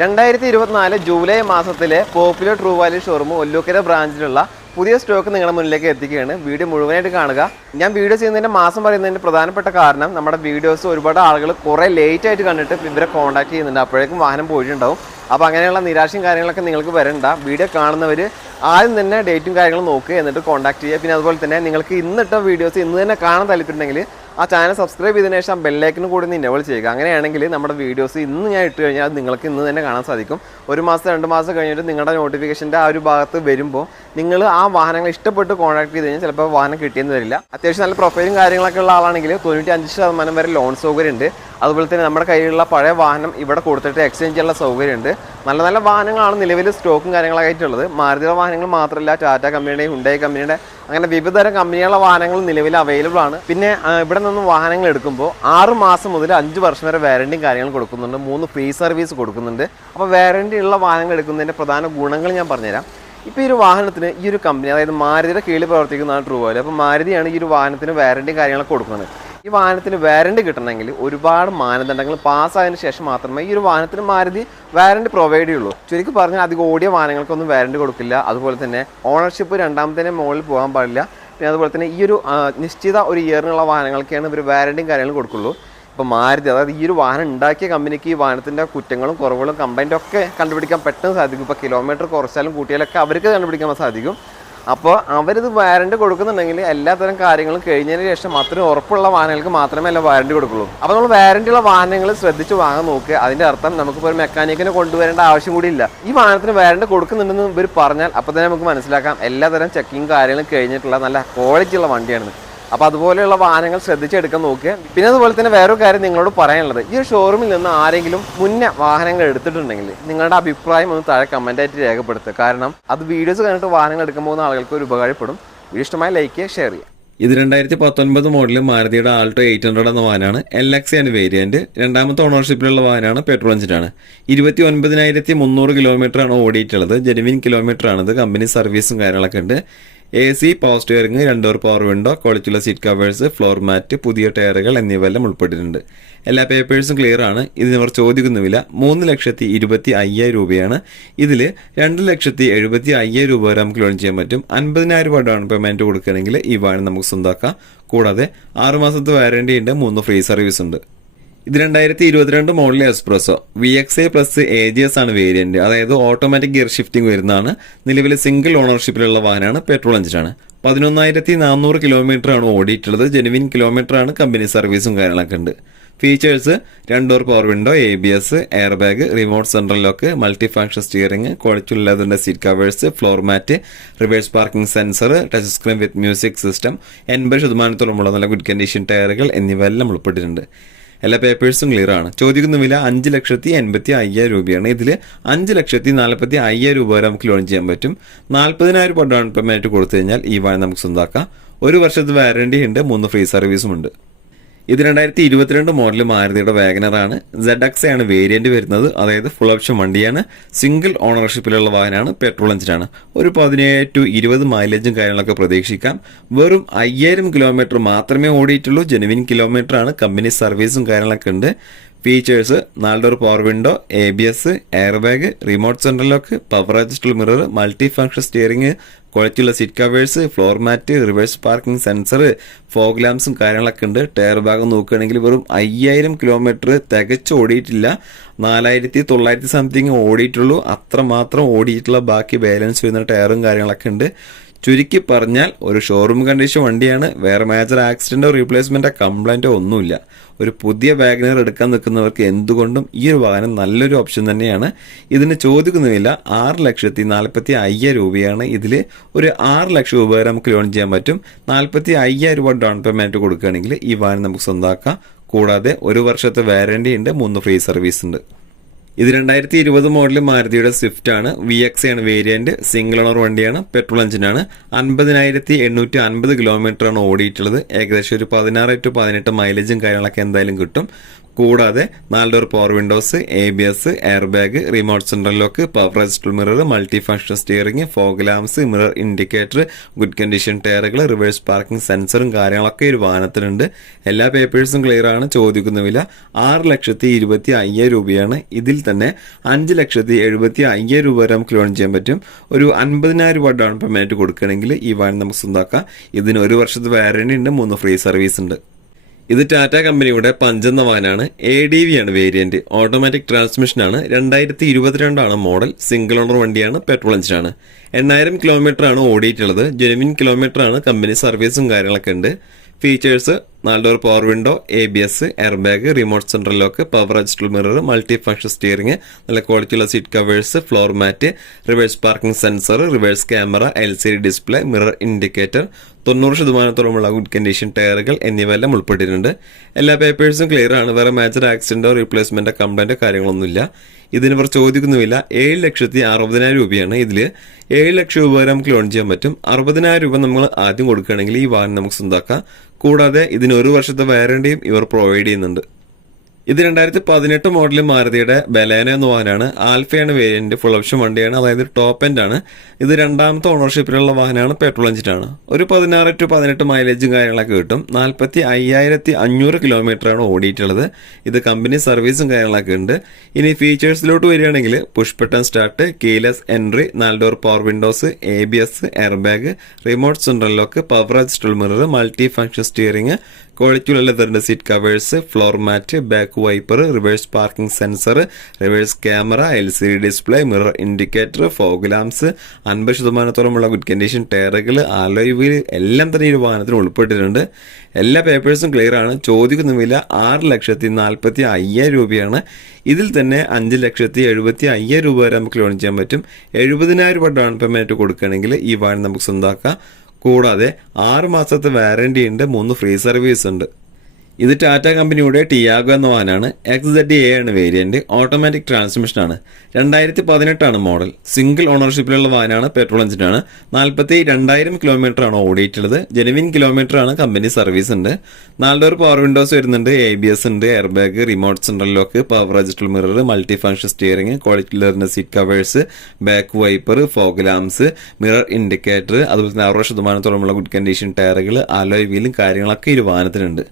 രണ്ടായിരത്തി ഇരുപത്തിനാല് ജൂലൈ മാസത്തിലെ Popular True Value showroom Ollukkara ബ്രാഞ്ചിലുള്ള പുതിയ സ്റ്റോക്ക് നിങ്ങളുടെ മുന്നിലേക്ക് എത്തിക്കുകയാണ്. വീഡിയോ മുഴുവനായിട്ട് കാണുക. ഞാൻ വീഡിയോ ചെയ്യുന്നതിന്റെ മാസം പറയുന്നതിന്റെ പ്രധാനപ്പെട്ട കാരണം നമ്മുടെ വീഡിയോസ് ഒരുപാട് ആളുകൾ കുറേ ലേറ്റ് ആയിട്ട് കണ്ടിട്ട് ഇവരെ കോൺടാക്ട് ചെയ്യുന്നുണ്ട്. അപ്പോഴേക്കും വാഹനം പോയിട്ടുണ്ടാവും. അപ്പോൾ അങ്ങനെയുള്ള നിരാശയും കാര്യങ്ങളൊക്കെ നിങ്ങൾക്ക് വരണ്ട. വീഡിയോ കാണുന്നവർ ആദ്യം തന്നെ ഡേറ്റും കാര്യങ്ങളും നോക്കുക എന്നിട്ട് കോൺടാക്ട് ചെയ്യുക. പിന്നെ അതുപോലെ തന്നെ നിങ്ങൾക്ക് ഇന്നിട്ട വീഡിയോസ് ഇന്ന് തന്നെ കാണാൻ താല്പര്യമുണ്ടെങ്കിൽ ആ ചാനൽ സബ്സ്ക്രൈബ് ചെയ്തതിനു ശേഷം ബെല്ലൈക്കിന് കൂടി ഒന്ന് ഇനേബിൾ ചെയ്യുക. അങ്ങനെയാണെങ്കിൽ നമ്മുടെ വീഡിയോസ് ഇന്ന് ഞാൻ ഇട്ട് കഴിഞ്ഞാൽ അത് നിങ്ങൾക്ക് ഇന്ന് തന്നെ കാണാൻ സാധിക്കും. ഒരു മാസം രണ്ട് മാസം കഴിഞ്ഞിട്ട് നിങ്ങളുടെ നോട്ടിഫിക്കേഷന്റെ ആ ഒരു ഭാഗത്ത് വരുമ്പോൾ നിങ്ങൾ ആ വാഹനങ്ങൾ ഇഷ്ടപ്പെട്ട് കോൺടാക്ട് ചെയ്ത് കഴിഞ്ഞാൽ ചിലപ്പോൾ വാഹനം കിട്ടിയെന്ന് വരില്ല. അത്യാവശ്യം നല്ല പ്രൊഫൈലും കാര്യങ്ങളൊക്കെ ഉള്ള ആളാണെങ്കിൽ തൊണ്ണൂറ്റി അഞ്ച് ശതമാനം വരെ ലോൺ സൗകര്യം ഉണ്ട്. അതുപോലെ തന്നെ നമ്മുടെ കയ്യിലുള്ള പഴയ വാഹനം ഇവിടെ കൊടുത്തിട്ട് എക്സ്ചേഞ്ച് ചെയ്യാനുള്ള സൗകര്യമുണ്ട്. നല്ല നല്ല വാഹനങ്ങളാണ് നിലവിൽ സ്റ്റോക്കും കാര്യങ്ങളൊക്കെ ആയിട്ടുള്ളത്. മാരുതിയുടെ വാഹനങ്ങൾ മാത്രമല്ല ടാറ്റ കമ്പനിയുടെ ഹുണ്ടായി കമ്പനിയുടെ അങ്ങനെ വിവിധതരം കമ്പനികളുടെ വാഹനങ്ങൾ നിലവിൽ അവൈലബിൾ ആണ്. പിന്നെ ഇവിടെ നിന്ന് വാഹനങ്ങൾ എടുക്കുമ്പോൾ ആറ് മാസം മുതൽ അഞ്ച് വർഷം വരെ വാരണ്ടിയും കാര്യങ്ങളും കൊടുക്കുന്നുണ്ട്. മൂന്ന് ഫ്രീ സർവീസ് കൊടുക്കുന്നുണ്ട്. അപ്പോൾ വാരണ്ടി ഉള്ള വാഹനങ്ങൾ എടുക്കുന്നതിന്റെ പ്രധാന ഗുണങ്ങൾ ഞാൻ പറഞ്ഞുതരാം. ഇപ്പോൾ ഈ ഒരു വാഹനത്തിന് ഈ ഒരു കമ്പനി അതായത് മാരുതിയുടെ കീഴിൽ പ്രവർത്തിക്കുന്നതാണ് ട്രൂ അപ്പോൾ മാരുതിയാണ് ഈ ഒരു വാഹനത്തിന് വാരണ്ടിയും കാര്യങ്ങളൊക്കെ കൊടുക്കുന്നത്. ഈ വാഹനത്തിന് വാറണ്ടി കിട്ടണമെങ്കിൽ ഒരുപാട് മാനദണ്ഡങ്ങൾ പാസ്സായതിനു ശേഷം മാത്രമേ ഈ ഒരു വാഹനത്തിന് മാരുതി വാറണ്ടി പ്രൊവൈഡ് ചെയ്യുള്ളൂ. ചുരുക്കി പറഞ്ഞാൽ അധികം ഓടിയ വാഹനങ്ങൾക്കൊന്നും വാറണ്ടി കൊടുക്കില്ല. അതുപോലെ തന്നെ ഓണർഷിപ്പ് രണ്ടാമത്തെ മുകളിൽ പോകാൻ പാടില്ല. പിന്നെ അതുപോലെ തന്നെ ഈ ഒരു നിശ്ചിത ഒരു ഇയറിനുള്ള വാഹനങ്ങൾക്കാണ് ഇവർ വാറണ്ടിയും കാര്യങ്ങളും കൊടുക്കുള്ളൂ. ഇപ്പോൾ മാരുതി അതായത് ഈ ഒരു വാഹനം ഉണ്ടാക്കിയ കമ്പനിക്ക് ഈ വാഹനത്തിന്റെ കുറ്റങ്ങളും കുറവുകളും കംപ്ലൈന്റും ഒക്കെ കണ്ടുപിടിക്കാൻ പെട്ടെന്ന് സാധിക്കും. ഇപ്പോൾ കിലോമീറ്റർ കുറച്ചാലും കൂട്ടിയാലൊക്കെ അവർക്ക് കണ്ടുപിടിക്കാൻ സാധിക്കും. അപ്പോൾ അവരിത് വാരണ്ടി കൊടുക്കുന്നുണ്ടെങ്കിൽ എല്ലാത്തരം കാര്യങ്ങളും കഴിഞ്ഞതിന് ശേഷം അത്രയും ഉറപ്പുള്ള വാഹനങ്ങൾക്ക് മാത്രമേ അല്ല വാരണ്ടി കൊടുക്കുള്ളൂ. അപ്പോൾ നമ്മൾ വാരണ്ടിയുള്ള വാഹനങ്ങൾ ശ്രദ്ധിച്ച് വാങ്ങാൻ നോക്കുക. അതിന്റെ അർത്ഥം നമുക്കിപ്പോൾ ഒരു മെക്കാനിക്കിനെ കൊണ്ടുവരേണ്ട ആവശ്യം കൂടി ഇല്ല ഈ വാഹനത്തിന് വാരണ്ടി കൊടുക്കുന്നുണ്ടെന്ന് ഇവർ പറഞ്ഞാൽ അപ്പോൾ തന്നെ നമുക്ക് മനസ്സിലാക്കാം. എല്ലാത്തരം ചെക്കിങ് കാര്യങ്ങളും കഴിഞ്ഞിട്ടുള്ള നല്ല ക്വാളിറ്റി ഉള്ള വണ്ടിയാണ് അപ്പോൾ അതുപോലെയുള്ള വാഹനങ്ങൾ ശ്രദ്ധിച്ചെടുക്കാൻ നോക്കുക. പിന്നെ അതുപോലെ തന്നെ വേറൊരു കാര്യം നിങ്ങളോട് പറയാനുള്ളത്. ഈ ഷോറൂമിൽ നിന്ന് ആരെങ്കിലും മുന്നേ വാഹനങ്ങൾ എടുത്തിട്ടുണ്ടെങ്കിൽ നിങ്ങളുടെ അഭിപ്രായം ഒന്ന് താഴെ കമന്റായിട്ട് രേഖപ്പെടുത്തുക. കാരണം അത് വീഡിയോസ് കണ്ടിട്ട് വാഹനങ്ങൾ എടുക്കാൻ പോകുന്ന ആളുകൾക്ക് ഒരു ഉപകാരപ്പെടും. ഇഷ്ടമായി ലൈക്ക് ചെയ്യുക ഷെയർ ചെയ്യുക. ഇത് രണ്ടായിരത്തി പത്തൊൻപത് മോഡൽ മാരുതിയുടെ ആൾട്ടോ എയ്റ്റ് ഹൺഡ്രഡ് എന്ന വാഹനമാണ്. എൽ എക്സ് ആണ് വേരിയന്റ് രണ്ടാമത്തെ ഓണർഷിപ്പിലുള്ള വാഹനമാണ് പെട്രോൾ എഞ്ചിനാണ് ഇരുപത്തി ഒൻപതിനായിരത്തി മുന്നൂറ് കിലോമീറ്റർ ആണ് ഓടിയിട്ടുള്ളത്. ജെനുവിൻ കിലോമീറ്റർ ആണിത്. കമ്പനി സർവീസും കാര്യങ്ങളൊക്കെ ഉണ്ട്. എ സി പവർ രണ്ടോർ പവർ വിൻഡോ ക്വാളിറ്റിയുള്ള സീറ്റ് കവേഴ്സ് ഫ്ലോർ മാറ്റ് പുതിയ ടയറുകൾ എന്നിവയെല്ലാം ഉൾപ്പെട്ടിട്ടുണ്ട്. എല്ലാ പേപ്പേഴ്സും ക്ലിയർ ആണ്. ഇതിന് അവർ ചോദിക്കുന്ന വില മൂന്ന് ലക്ഷത്തി ഇരുപത്തി അയ്യായിരം രൂപയാണ്. ഇതിൽ രണ്ട് ലക്ഷത്തി എഴുപത്തി അയ്യായിരം രൂപ വരെ നമുക്ക് ലോൺ ചെയ്യാൻ പറ്റും. അൻപതിനായിരം രൂപ ഡൗൺ പേയ്മെന്റ് കൊടുക്കുകയാണെങ്കിൽ ഈ വാഹനം നമുക്ക് സ്വന്തമാക്കാം കൂടാതെ ആറുമാസത്തെ മാസത്തെ വാറണ്ടി ഉണ്ട്. മൂന്ന് ഫ്രീ സർവീസ് ഉണ്ട്. ഇത് രണ്ടായിരത്തി ഇരുപത്തിരണ്ട് model S-Presso V X A plus A G S ആണ് വേരിയന്റ് അതായത് ഓട്ടോമാറ്റിക് ഗിയർ ഷിഫ്റ്റിംഗ് വരുന്നതാണ്. നിലവിലെ സിംഗിൾ ഓണർഷിപ്പിലുള്ള വാഹനമാണ്. പെട്രോൾ എഞ്ചിനാണ് പതിനൊന്നായിരത്തി നാനൂറ് കിലോമീറ്റർ ആണ് ഓടിയിട്ടുള്ളത്. ജെനുവിൻ കിലോമീറ്റർ ആണ് കമ്പനി സർവീസും കാര്യങ്ങളൊക്കെ ഉണ്ട്. Features രണ്ടോർ power window A B S air bag remote central lock multi function steering quality ലെതറിന്റെ seat covers floor mat reverse parking sensor touch screen with music system എൺപത് ശതമാനത്തോളമുള്ള നല്ല good condition ടയറുകൾ എന്നിവയെല്ലാം ഉൾപ്പെട്ടിട്ടുണ്ട്. എല്ലാ പേപ്പേഴ്സും ക്ലിയർ ആണ്. ചോദിക്കുന്ന വില അഞ്ച് ലക്ഷത്തി എൺപത്തി അയ്യായിരം രൂപയാണ്. ഇതിൽ അഞ്ച് ലക്ഷത്തി നാൽപ്പത്തി അയ്യായിരം രൂപ വരെ നമുക്ക് ലോൺ ചെയ്യാൻ പറ്റും. നാൽപ്പതിനായിരം രൂപ ഡൗൺ പേയ്മെന്റ് കൊടുത്തു കഴിഞ്ഞാൽ ഈ വാഹനം നമുക്ക് സ്വന്തമാക്കാം ഒരു വർഷത്തെ വാറണ്ടി ഉണ്ട് മൂന്ന് ഫ്രീ സർവീസും ഉണ്ട്. ഇത് രണ്ടായിരത്തി ഇരുപത്തിരണ്ട് മോഡൽ മാരുതിയുടെ വാഗനറാണ്. സെഡ് എക്സ് ആണ് വേരിയന്റ് വരുന്നത്. അതായത് ഫുൾ ഓപ്ഷൻ വണ്ടിയാണ്. സിംഗിൾ ഓണർഷിപ്പിലുള്ള വാഹനമാണ്. പെട്രോൾ എഞ്ചിനാണ് ഒരു പതിനേഴ് ടു ഇരുപത് മൈലേജും കാര്യങ്ങളൊക്കെ പ്രതീക്ഷിക്കാം. വെറും അയ്യായിരം കിലോമീറ്റർ മാത്രമേ ഓടിയിട്ടുള്ളൂ. ജെനുവിൻ കിലോമീറ്റർ ആണ്. കമ്പനി സർവീസും കാര്യങ്ങളൊക്കെ ഉണ്ട്. Features നാലുഡോർ power window A B S air bag remote central lock power adjustable mirror multi function steering ക്വാളിറ്റിയുള്ള seat covers floor mat reverse parking sensor fog ലാംപ്സും കാര്യങ്ങളൊക്കെ ഉണ്ട്. ടയർ ഭാഗം നോക്കുകയാണെങ്കിൽ വെറും അയ്യായിരം കിലോമീറ്റർ തികച്ച് ഓടിയിട്ടില്ല. നാലായിരത്തി തൊള്ളായിരത്തി സംതിങ് ഓടിയിട്ടുള്ളൂ. അത്രമാത്രം ഓടിയിട്ടുള്ള ബാക്കി ബാലൻസ് വരുന്ന ടയറും കാര്യങ്ങളൊക്കെ ഉണ്ട്. ചുരുക്കി പറഞ്ഞാൽ ഒരു ഷോറൂം കണ്ടീഷൻ വണ്ടിയാണ് വേറെ മേജർ ആക്സിഡന്റോ റീപ്ലേസ്മെന്റോ കംപ്ലൈന്റോ ഒന്നുമില്ല. ഒരു പുതിയ വാഗനർ എടുക്കാൻ നിൽക്കുന്നവർക്ക് എന്തുകൊണ്ടും ഈ ഒരു വാഹനം നല്ലൊരു ഓപ്ഷൻ തന്നെയാണ്. ഇതിന് ചോദിക്കുന്നില്ല ആറ് ലക്ഷത്തി നാൽപ്പത്തി അയ്യായിരം രൂപയാണ് ഇതിൽ ഒരു ആറ് ലക്ഷം രൂപ വരെ നമുക്ക് ലോൺ ചെയ്യാൻ പറ്റും. നാൽപ്പത്തി അയ്യായിരം രൂപ ഡൗൺ പേയ്മെന്റ് കൊടുക്കുകയാണെങ്കിൽ ഈ വാഹനം നമുക്ക് സ്വന്തമാക്കാം കൂടാതെ ഒരു വർഷത്തെ വാറണ്ടി ഉണ്ട് മൂന്ന് ഫ്രീ സർവീസ് ഉണ്ട്. ഇത് രണ്ടായിരത്തി ഇരുപത് മോഡൽ മാരുതിയുടെ സ്വിഫ്റ്റ് ആണ്. വി എക്സ് ആണ് വേരിയന്റ് സിംഗിൾ ഓണർ വണ്ടിയാണ് പെട്രോൾ എഞ്ചിനാണ് അൻപതിനായിരത്തി എണ്ണൂറ്റി അൻപത് കിലോമീറ്റർ ആണ് ഓടിയിട്ടുള്ളത്. ഏകദേശം ഒരു പതിനാറ് ടു പതിനെട്ട് മൈലേജും കാര്യങ്ങളൊക്കെ എന്തായാലും കിട്ടും. കൂടാതെ നാല് door power windows A B S air bag remote central lock power register mirror multi function steering fog lamps mirror indicator good condition ടയറുകൾ റിവേഴ്സ് പാർക്കിംഗ് സെൻസറും കാര്യങ്ങളൊക്കെ ഒരു വാഹനത്തിനുണ്ട്. എല്ലാ പേപ്പേഴ്സും ക്ലിയർ ആണ്. ചോദിക്കുന്ന വില ആറ് ലക്ഷത്തി ഇരുപത്തി അയ്യായിരം രൂപയാണ്. ഇതിൽ തന്നെ അഞ്ച് ലക്ഷത്തി എഴുപത്തി അയ്യായിരം രൂപ വരെ നമുക്ക് ലോൺ ചെയ്യാൻ പറ്റും. ഒരു അൻപതിനായിരം രൂപ ഡൗൺ പേയ്മെന്റ് കൊടുക്കുകയാണെങ്കിൽ ഈ വാഹനം നമുക്ക് സ്വന്തമാക്കാം ഇതിന് ഒരു വർഷത്തെ വാറണ്ടി ഉണ്ട് മൂന്ന് ഫ്രീ സർവീസ് ഉണ്ട്. ഇത് ടാറ്റ കമ്പനിയുടെ പഞ്ചെന്ന വാനാണ് എ ഡി വി ആണ് വേരിയന്റ് ഓട്ടോമാറ്റിക് ട്രാൻസ്മിഷൻ ആണ്. രണ്ടായിരത്തി ഇരുപത്തിരണ്ടാണ് മോഡൽ സിംഗിൾ ഓണർ വണ്ടിയാണ് പെട്രോൾ എഞ്ചിനാണ് എണ്ണായിരം കിലോമീറ്റർ ആണ് ഓടിയിട്ടുള്ളത്. ജെനുവിൻ കിലോമീറ്റർ ആണ് കമ്പനി സർവീസും കാര്യങ്ങളൊക്കെ ഉണ്ട്. ഫീച്ചേഴ്സ് നാല് door power window A B S air bag remote central lock power adjustable mirror multi function steering നല്ല ക്വാളിറ്റിയുള്ള seat covers floor mat reverse parking sensor reverse camera L C D display mirror indicator തൊണ്ണൂറ് ശതമാനത്തോളമുള്ള good condition ടയറുകൾ എന്നിവയെല്ലാം ഉൾപ്പെട്ടിട്ടുണ്ട്. എല്ലാ പേപ്പേഴ്സും clear ആണ്. വേറെ മേജർ ആക്സിഡന്റോ റീപ്ലേസ്മെന്റോ കംപ്ലൈന്റോ കാര്യങ്ങളൊന്നുമില്ല. ഇതിന് ഇവർ ചോദിക്കുന്നുമില്ല. ഏഴ് ലക്ഷത്തി അറുപതിനായിരം രൂപയാണ് ഇതിൽ ഏഴ് ലക്ഷം രൂപ വരെ നമുക്ക് ലോൺ ചെയ്യാൻ പറ്റും. അറുപതിനായിരം രൂപ നമ്മൾ ആദ്യം കൊടുക്കുകയാണെങ്കിൽ ഈ വാഹനം നമുക്ക് സ്വന്തമാക്കാം കൂടാതെ ഇതിന് ഒരു വർഷത്തെ വാറണ്ടിയും ഇവർ പ്രൊവൈഡ് ചെയ്യുന്നുണ്ട്. ഇത് രണ്ടായിരത്തി പതിനെട്ട് മോഡൽ മാരുതിയുടെ ബലേന എന്ന വാഹനമാണ്. ആൽഫയാണ് വേരിയന്റ് ഫുൾ ഓപ്ഷൻ വണ്ടിയാണ്. അതായത് ടോപ്പ് എൻഡ് ആണ്. ഇത് രണ്ടാമത്തെ ഓണർഷിപ്പിലുള്ള വാഹനമാണ്. പെട്രോൾ എഞ്ചിനാണ് ഒരു പതിനാറ് ടു പതിനെട്ട് മൈലേജും കാര്യങ്ങളൊക്കെ കിട്ടും. നാൽപ്പത്തി അയ്യായിരത്തി അഞ്ഞൂറ് കിലോമീറ്റർ ആണ് ഓടിയിട്ടുള്ളത്. ഇത് കമ്പനി സർവീസും കാര്യങ്ങളൊക്കെ ഉണ്ട്. ഇനി ഫീച്ചേഴ്സിലോട്ട് വരികയാണെങ്കിൽ push button start keyless entry നാല് door power windows A B S air bag remote central lock power adjustable mirror multi function steering ക്വാളിറ്റിയുള്ള ലെതറിന്റെ seat covers floor mat back wiper reverse parking sensor reverse camera L C D display mirror indicator fog lamps അൻപത് ശതമാനത്തോളമുള്ള good condition ടയറുകൾ alloy wheel എല്ലാം തന്നെ ഈ വാഹനത്തിന് ഉൾപ്പെട്ടിട്ടുണ്ട്. എല്ലാ പേപ്പേഴ്സും ക്ലിയർ ആണ്. ചോദിക്കുന്ന വില ആറ് ലക്ഷത്തി നാൽപ്പത്തി അയ്യായിരം രൂപയാണ്. ഇതിൽ തന്നെ അഞ്ച് ലക്ഷത്തി എഴുപത്തി അയ്യായിരം രൂപ വരെ നമുക്ക് ലോൺ ചെയ്യാൻ പറ്റും. എഴുപതിനായിരം രൂപ ഡൗൺ പേയ്മെന്റ് കൊടുക്കുകയാണെങ്കിൽ ഈ വാഹനം നമുക്ക് സ്വന്തമാക്കാം കൂടാതെ ആറ് മാസത്തെ വാറണ്ടി ഉണ്ട് മൂന്ന് ഫ്രീ സർവീസ് ഉണ്ട്. ഇത് ടാറ്റ കമ്പനിയുടെ ടിയാഗോ എന്ന വാനാണ്. എക്സ് സെഡ് എ ആണ് വേരിയന്റ് ഓട്ടോമാറ്റിക് ട്രാൻസ്മിഷൻ ആണ്. രണ്ടായിരത്തി പതിനെട്ടാണ് മോഡൽ സിംഗിൾ ഓണർഷിപ്പിലുള്ള വാഹനമാണ് പെട്രോൾ എഞ്ചിനാണ് നാൽപ്പത്തി രണ്ടായിരം കിലോമീറ്റർ ആണ് ഓടിയിട്ടുള്ളത്. ജെനുവിൻ കിലോമീറ്റർ ആണ് കമ്പനി സർവീസ് ഉണ്ട്. നാല് ഡോർ പവർ വിൻഡോസ് വരുന്നുണ്ട്. എ ബി എസ് ഉണ്ട് air bag remote central lock power adjustable mirror multi function steering quality ലെറിന്റെ seat covers back wiper fog lamps mirror indicator അതുപോലെ തന്നെ അറുപത് ശതമാനത്തോളമുള്ള ഗുഡ് കണ്ടീഷൻ ടയറുകൾ അലോയ് വീലും കാര്യങ്ങളൊക്കെ ഈ വാഹനത്തിനുണ്ട്.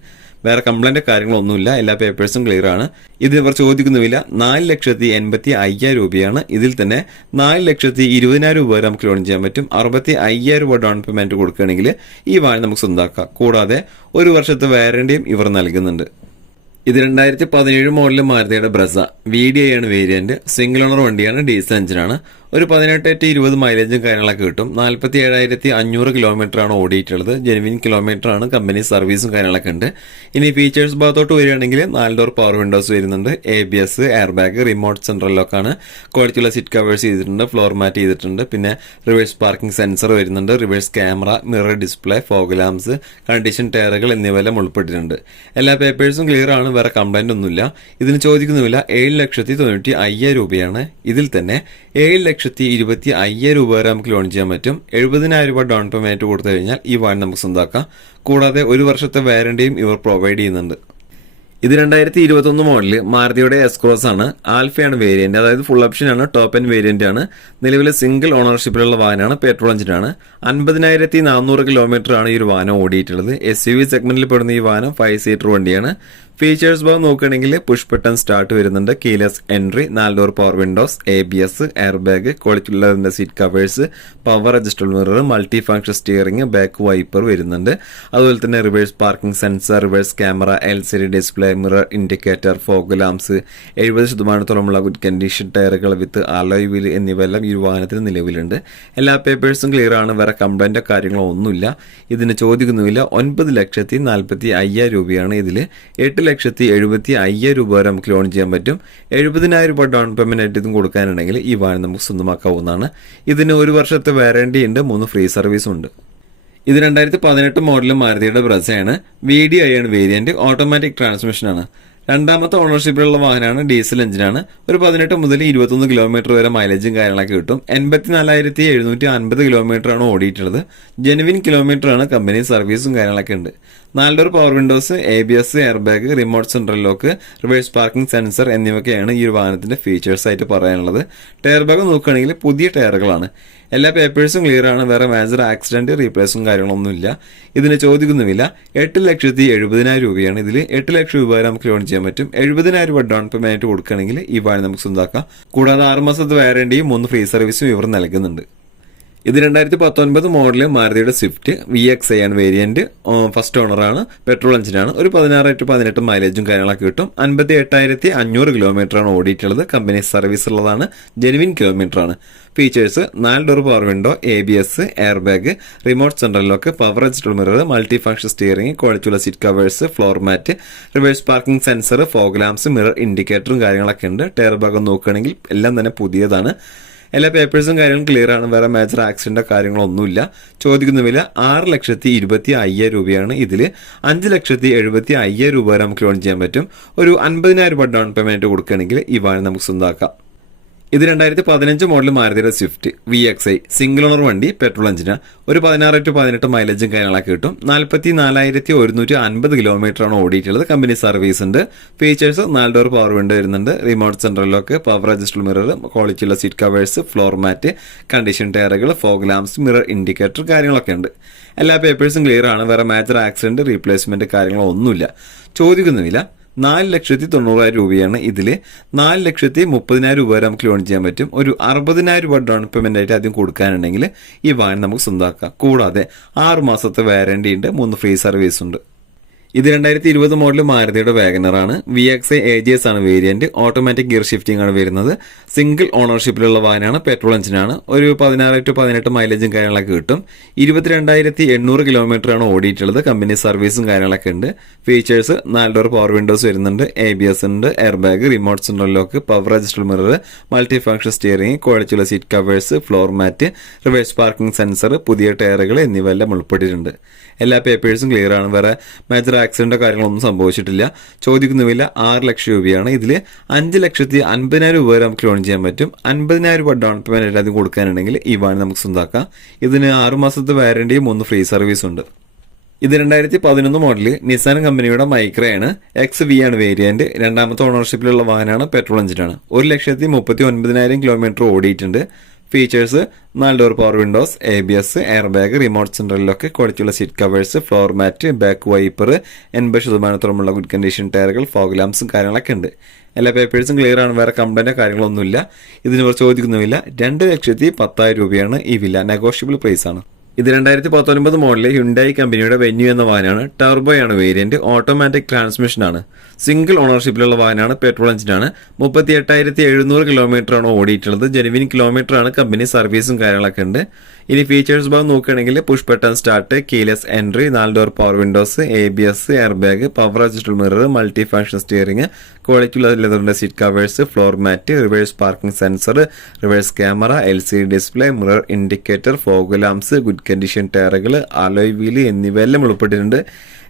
വേറെ കംപ്ലൈന്റ് കാര്യങ്ങളൊന്നുമില്ല. എല്ലാ പേപ്പേഴ്സും ക്ലിയർ ആണ്. ഇത് ഇവർ ചോദിക്കുന്നുമില്ല. നാല് ലക്ഷത്തി എൺപത്തി അയ്യായിരം രൂപയാണ്. ഇതിൽ തന്നെ നാല് ലക്ഷത്തി ഇരുപതിനായിരം രൂപ വരെ നമുക്ക് ലോൺ ചെയ്യാൻ പറ്റും. അറുപത്തി അയ്യായിരം രൂപ ഡൗൺ പേയ്മെന്റ് കൊടുക്കുകയാണെങ്കിൽ ഈ വാഹനം നമുക്ക് സ്വന്തമാക്കാം കൂടാതെ ഒരു വർഷത്തെ വാറണ്ടിയും ഇവർ നൽകുന്നുണ്ട്. ഇത് രണ്ടായിരത്തി പതിനേഴ് മോഡൽ മാരുതിയുടെ ബ്രസ. വി ഡി ഐ ആണ് വേരിയന്റ് സിംഗിൾ ഓണർ വണ്ടിയാണ്. ഡീസൽ എഞ്ചിനാണ് ഒരു പതിനെട്ട് ടു ഇരുപത് മൈലേജും കാര്യങ്ങളൊക്കെ കിട്ടും. നാൽപ്പത്തി ഏഴായിരത്തി അഞ്ഞൂറ് കിലോമീറ്റർ ആണ് ഓടിയിട്ടുള്ളത്. ജെനുവിൻ കിലോമീറ്റർ ആണ്. കമ്പനി സർവീസും കാര്യങ്ങളൊക്കെ ഉണ്ട്. ഇനി ഫീച്ചേഴ്സ് ഭാഗത്തോട്ട് വരികയാണെങ്കിൽ നാല് ഡോർ പവർ വിൻഡോസ് വരുന്നുണ്ട്. A B S air bag remote central ലോക്കാണ് ക്വാളിറ്റിയുള്ള സീറ്റ് കവേഴ്സ് ചെയ്തിട്ടുണ്ട്. ഫ്ലോർ മാറ്റ് ചെയ്തിട്ടുണ്ട്. പിന്നെ റിവേഴ്സ് പാർക്കിംഗ് സെൻസർ വരുന്നുണ്ട്. Reverse camera mirror display fog lamps condition ടയറുകൾ എന്നിവയെല്ലാം ഉൾപ്പെട്ടിട്ടുണ്ട്. എല്ലാ പേപ്പേഴ്സും ക്ലിയർ ആണ്. വേറെ കംപ്ലൈന്റ് ഒന്നുമില്ല. ഇതിന് ചോദിക്കുന്നുമില്ല. ഏഴ് ലക്ഷത്തി തൊണ്ണൂറ്റി അയ്യായിരം രൂപയാണ്. ഇതിൽ തന്നെ ഏഴ് ലക്ഷത്തി ഇരുപത്തി അയ്യായിരം രൂപ വരെ നമുക്ക് ലോൺ ചെയ്യാൻ പറ്റും. എഴുപതിനായിരം രൂപ ഡൗൺ പേയ്മെന്റ് കൊടുത്തു കഴിഞ്ഞാൽ ഈ വാൻ നമുക്ക് സ്വന്തമാക്കാം കൂടാതെ ഒരു വർഷത്തെ വാരണ്ടിയും ഇവർ പ്രൊവൈഡ് ചെയ്യുന്നുണ്ട്. ഇത് രണ്ടായിരത്തി ഇരുപത്തൊന്ന് മോഡൽ മാരുതിയുടെ എസ്ക്രോസ് ആണ്. ആൽഫയാണ് വേരിയന്റ് അതായത് ഫുൾ ഓപ്ഷൻ ആണ് ടോപ്പ് ആൻഡ് വേരിയന്റ് ആണ്. നിലവിലെ സിംഗിൾ ഓണർഷിപ്പിലുള്ള വാഹനമാണ് പെട്രോൾ എഞ്ചിനാണ് അൻപതിനായിരത്തി നാനൂറ് കിലോമീറ്റർ ആണ് ഈ ഒരു വാഹനം ഓടിയിട്ടുള്ളത്. എസ് യു വി സെഗ്മെന്റിൽ പെടുന്ന ഈ വാഹനം ഫൈവ് സീറ്റർ വണ്ടിയാണ്. ഫീച്ചേഴ്സ് ഭാഗം നോക്കുകയാണെങ്കിൽ പുഷ് ബട്ടൺ സ്റ്റാർട്ട് വരുന്നുണ്ട്. കീലെസ് എൻട്രി നാല് door power windows A B S air bag quality ഉള്ളതിന്റെ seat covers power adjustable mirror multi function steering back wiper വരുന്നുണ്ട്. അതുപോലെ തന്നെ reverse parking sensor reverse camera L C D display mirror indicator fog lamps എഴുപത് ശതമാനത്തോളമുള്ള good condition ടയറുകൾ വിത്ത് alloy wheel എന്നിവയെല്ലാം ഈ വാഹനത്തിന് നിലവിലുണ്ട്. എല്ലാ പേപ്പേഴ്സും ക്ലിയർ ആണ്. വേറെ കംപ്ലൈന്റോ കാര്യങ്ങളോ ഒന്നുമില്ല. ഇതിന് ചോദിക്കുന്നുമില്ല ഒൻപത് ലക്ഷത്തി നാൽപ്പത്തി അയ്യായിരം രൂപയാണ് ഇതിൽ എട്ട് ലക്ഷത്തി എഴുപത്തി അയ്യായിരം രൂപ വരെ നമുക്ക് ലോൺ ചെയ്യാൻ പറ്റും. എഴുപതിനായിരം രൂപ ഡൗൺ പേയ്മെന്റ് ആയിട്ട് ഇതും കൊടുക്കാനുണ്ടെങ്കിൽ ഈ വാഹനം നമുക്ക് സ്വന്തമാക്കാവുന്നതാണ്. ഇതിന് ഒരു വർഷത്തെ വാറണ്ടി ഉണ്ട് മൂന്ന് ഫ്രീ സർവീസും ഉണ്ട്. ഇത് രണ്ടായിരത്തി പതിനെട്ട് മോഡൽ മാരുതിയുടെ ബ്രസയാണ്. വി ഡി ഐ ആണ് വേരിയന്റ് ഓട്ടോമാറ്റിക് ട്രാൻസ്മിഷനാണ് രണ്ടാമത്തെ ഓണർഷിപ്പിലുള്ള വാഹനമാണ് ഡീസൽ എഞ്ചിനാണ് ഒരു പതിനെട്ട് മുതൽ ഇരുപത്തൊന്ന് കിലോമീറ്റർ വരെ മൈലേജും കാര്യങ്ങളൊക്കെ കിട്ടും. എൺപത്തിനാലായിരത്തി എഴുന്നൂറ്റി അൻപത് കിലോമീറ്റർ ആണ് ഓടിയിട്ടുള്ളത്. ജെനുവിൻ കിലോമീറ്റർ ആണ് കമ്പനി സർവീസും കാര്യങ്ങളൊക്കെ ഉണ്ട്. നാല് door power windows A B S air bag remote central lock reverse parking sensor എന്നിവയൊക്കെയാണ് ഈ വാഹനത്തിന്റെ ഫീച്ചേഴ്സ് ആയിട്ട് പറയാനുള്ളത്. ടയർ ബാഗ് നോക്കുകയാണെങ്കിൽ പുതിയ ടയറുകളാണ് എല്ലാ പേപ്പേഴ്സും ക്ലിയർ ആണ്. വേറെ മേജർ ആക്സിഡന്റ് റീപ്ലേസും കാര്യങ്ങളൊന്നുമില്ല. ഇതിന് ചോദിക്കുന്നുമില്ല. എട്ട് ലക്ഷത്തി എഴുപതിനായിരം രൂപയാണ് ഇതിൽ എട്ട് ലക്ഷം രൂപ വരെ നമുക്ക് ലോൺ ചെയ്യാൻ പറ്റും. എഴുപതിനായിരം രൂപ ഡൗൺ പേയ്മെന്റ് കൊടുക്കുകയാണെങ്കിൽ ഈ വാഹനം നമുക്ക് സ്വന്തമാക്കാം. കൂടാതെ ആറ് മാസത്തെ വാറണ്ടിയും മൂന്ന് ഫ്രീ സർവീസും ഇവർ നൽകുന്നുണ്ട്. ഇത് രണ്ടായിരത്തി പത്തൊൻപത് മോഡൽ മാരുതിയുടെ സ്വിഫ്റ്റ് വി എക്സ് ഐ ആണ് വേരിയന്റ് ഫസ്റ്റ് ഓണറാണ് പെട്രോൾ എഞ്ചിനാണ് ഒരു പതിനാറ് ടു പതിനെട്ട് മൈലേജും കാര്യങ്ങളൊക്കെ കിട്ടും. അൻപത്തി എട്ടായിരത്തി അഞ്ഞൂറ് കിലോമീറ്റർ ആണ് ഓടിയിട്ടുള്ളത്. കമ്പനി സർവീസ് ഉള്ളതാണ്. ജെനുവിൻ കിലോമീറ്റർ ആണ്. ഫീച്ചേഴ്സ് നാല് door power window A B S air bag remote central lock power adjustable mirror multi function steering ക്വാളിറ്റിയുള്ള seat covers floor mat reverse parking sensor fog lamps mirror ഇൻഡിക്കേറ്ററും കാര്യങ്ങളൊക്കെ ഉണ്ട്. Tyre ഭാഗം നോക്കുകയാണെങ്കിൽ എല്ലാം തന്നെ പുതിയതാണ്. എല്ലാ പേപ്പേഴ്സും കാര്യങ്ങളും ക്ലിയർ ആണ്. വേറെ മേജർ ആക്സിഡന്റ് കാര്യങ്ങളൊന്നുമില്ല ചോദിക്കുന്നുമില്ല ആറ് ലക്ഷത്തി ഇരുപത്തി അയ്യായിരം രൂപയാണ്. ഇതിൽ അഞ്ച് ലക്ഷത്തി എഴുപത്തി അയ്യായിരം രൂപ വരെ നമുക്ക് ലോൺ ചെയ്യാൻ പറ്റും. ഒരു അൻപതിനായിരം രൂപ ഡൗൺ പേയ്മെന്റ് കൊടുക്കുകയാണെങ്കിൽ ഈ വാഹനം നമുക്ക് സ്വന്തമാക്കാം. ഇത് രണ്ടായിരത്തി പതിനഞ്ച് model മാരുതിയുടെ Swift V X I single owner വണ്ടി പെട്രോൾ എഞ്ചിന് ഒരു പതിനാറ് ടു പതിനെട്ട് മൈലേജും കാര്യങ്ങളൊക്കെ കിട്ടും. നാൽപ്പത്തി നാലായിരത്തി ഒരുന്നൂറ്റി അൻപത് കിലോമീറ്റർ ആണ് ഓടിയിട്ടുള്ളത്. കമ്പനി സർവീസ് ഉണ്ട്. ഫീച്ചേഴ്സ് നാല് ഡോർ പവർ വിൻഡോ വരുന്നുണ്ട്. Remote central lock power adjustable mirror ക്വാളിറ്റിയുള്ള seat covers floor mat condition ടയറുകൾ ഫോഗ് ലാംസ് മിറർ ഇൻഡിക്കേറ്റർ കാര്യങ്ങളൊക്കെ ഉണ്ട്. എല്ലാ പേപ്പേഴ്സും ക്ലിയർ ആണ്. വേറെ മേജർ ആക്സിഡന്റ് റീപ്ലേസ്മെന്റ് കാര്യങ്ങളോ ഒന്നുമില്ല. ചോദിക്കുന്നുമില്ല നാല് ലക്ഷത്തി തൊണ്ണൂറായിരം രൂപയാണ് ഇതിൽ നാല് ലക്ഷത്തി മുപ്പതിനായിരം രൂപ വരെ നമുക്ക് ലോൺ ചെയ്യാൻ പറ്റും. ഒരു അറുപതിനായിരം രൂപ ഡൗൺ പേയ്മെന്റ് ആയിട്ട് ആദ്യം കൊടുക്കാനുണ്ടെങ്കിൽ ഈ വാഹനം നമുക്ക് സ്വന്തമാക്കാം കൂടാതെ ആറ് മാസത്തെ വാറണ്ടി ഉണ്ട് മൂന്ന് ഫ്രീ സർവീസ് ഉണ്ട്. ഇത് രണ്ടായിരത്തി ഇരുപത് മോഡൽ മാരുതിയുടെ വാഗനറാണ് V X A G S ആണ് വേരിയന്റ് ഓട്ടോമാറ്റിക് ഗിയർ ഷിഫ്റ്റിംഗ് ആണ് വരുന്നത്. സിംഗിൾ ഓണർഷിപ്പിലുള്ള വാഹനമാണ്. പെട്രോൾ എഞ്ചിനാണ് ഒരു പതിനാറ് ടു പതിനെട്ട് മൈലേജും കാര്യങ്ങളൊക്കെ കിട്ടും. ഇരുപത്തിരണ്ടായിരത്തി എണ്ണൂറ് കിലോമീറ്റർ ആണ് ഓടിയിട്ടുള്ളത്. കമ്പനി സർവീസും കാര്യങ്ങളൊക്കെ ഉണ്ട്. ഫീച്ചേഴ്സ് നാല് ഡോർ പവർ വിൻഡോസ് വരുന്നുണ്ട്. എ ബി എസ് ഉണ്ട്. Air bag remote central lock power adjustable mirror multi function steering കുഴച്ചുള്ള seat covers floor mat reverse parking sensor പുതിയ ടയറുകൾ എന്നിവയെല്ലാം ഉൾപ്പെട്ടിട്ടുണ്ട്. എല്ലാ പേപ്പേഴ്സും ക്ലിയർ ആണ്. വേറെ മേജർ ആക്സിഡന്റോ കാര്യങ്ങളൊന്നും സംഭവിച്ചിട്ടില്ല. ചോദിക്കുന്നുമില്ല ആറ് ലക്ഷം രൂപയാണ്. ഇതിൽ അഞ്ച് ലക്ഷത്തി അൻപതിനായിരം രൂപ വരെ നമുക്ക് ലോൺ ചെയ്യാൻ പറ്റും. അൻപതിനായിരം രൂപ ഡൗൺ പേയ്മെന്റ് ആദ്യം കൊടുക്കാനുണ്ടെങ്കിൽ ഈ വാണി നമുക്ക് സ്വന്തമാക്കാം ഇതിന് ആറ് മാസത്തെ വാരണ്ടിയും ഒന്ന് ഫ്രീ സർവീസ് ഉണ്ട്. ഇത് രണ്ടായിരത്തി പതിനൊന്ന് മോഡൽ നിസാൻ കമ്പനിയുടെ മൈക്രയാണ് എക്സ് വി ആണ് വേരിയന്റ് രണ്ടാമത്തെ ഓണർഷിപ്പിലുള്ള വാഹനമാണ് പെട്രോൾ എഞ്ചിനാണ് ഒരു ലക്ഷത്തി മുപ്പത്തി ഒൻപതിനായിരം കിലോമീറ്റർ ഓടിയിട്ടുണ്ട്. ഫീച്ചേഴ്സ് നാല് door power windows A B S air bag remote സെൻട്രലിലൊക്കെ ക്വാളിറ്റിയുള്ള seat covers floor mat back wiper എൺപത് ശതമാനത്തോളമുള്ള ഗുഡ് കണ്ടീഷൻ ടയറുകൾ ഫോഗ് ലാംസും കാര്യങ്ങളൊക്കെ ഉണ്ട്. എല്ലാ പേപ്പേഴ്സും ക്ലിയർ ആണ് വേറെ കംപ്ലൈന്റോ കാര്യങ്ങളൊന്നുമില്ല. ഇതിന് ചോദിക്കുന്നുമില്ല. രണ്ട് ലക്ഷത്തി പത്തായിരം രൂപയാണ് ഈ വില. നെഗോഷ്യബിൾ പ്രൈസ് ആണ്. ഇത് രണ്ടായിരത്തി പത്തൊൻപത് മോഡലിലെ ഹ്യുണ്ടായി കമ്പനിയുടെ വെന്യൂ എന്ന വാഹനമാണ്. ടർബോയാണ് വേരിയന്റ് ഓട്ടോമാറ്റിക് ട്രാൻസ്മിഷൻ ആണ്. സിംഗിൾ ഓണർഷിപ്പിലുള്ള വാഹനമാണ്. പെട്രോൾ എഞ്ചിനാണ് മുപ്പത്തി എട്ടായിരത്തി എഴുന്നൂറ് കിലോമീറ്റർ ആണ് ഓടിയിട്ടുള്ളത്. ജെനുവിൻ കിലോമീറ്റർ ആണ് കമ്പനി സർവീസും കാര്യങ്ങളൊക്കെ ഉണ്ട്. ഇനി ഫീച്ചേഴ്സ് ഭാഗം നോക്കുകയാണെങ്കിൽ push button start keyless entry നാല് door power windows A B S air bag power adjustable mirror multi function steering quality ലെതറിന്റെ seat covers floor mat reverse parking sensor reverse camera L C display mirror indicator fog lamps good condition ടയറുകൾ alloy wheel എന്നിവയെല്ലാം ഉൾപ്പെട്ടിട്ടുണ്ട്.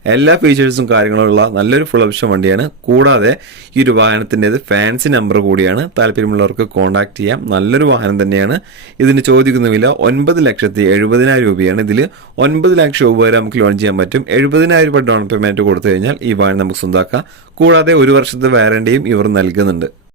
എല്ലാ ഫീച്ചേഴ്സും കാര്യങ്ങളുള്ള നല്ലൊരു full option വണ്ടിയാണ്. കൂടാതെ ഈ ഒരു വാഹനത്തിന്റെത് ഫാൻസി നമ്പർ കൂടിയാണ്. താല്പര്യമുള്ളവർക്ക് കോൺടാക്ട് ചെയ്യാം. നല്ലൊരു വാഹനം തന്നെയാണ്. ഇതിന് ചോദിക്കുന്ന വില ഒൻപത് ലക്ഷത്തി എഴുപതിനായിരം രൂപയാണ്. ഇതിൽ ഒൻപത് ലക്ഷം രൂപ വരെ നമുക്ക് ലോൺ ചെയ്യാൻ പറ്റും. എഴുപതിനായിരം രൂപ ഡൗൺ പേയ്മെന്റ് കൊടുത്തു കഴിഞ്ഞാൽ ഈ വാഹനം നമുക്ക് സ്വന്തമാക്കാം കൂടാതെ ഒരു വർഷത്തെ വാറണ്ടിയും ഇവർ നൽകുന്നുണ്ട്.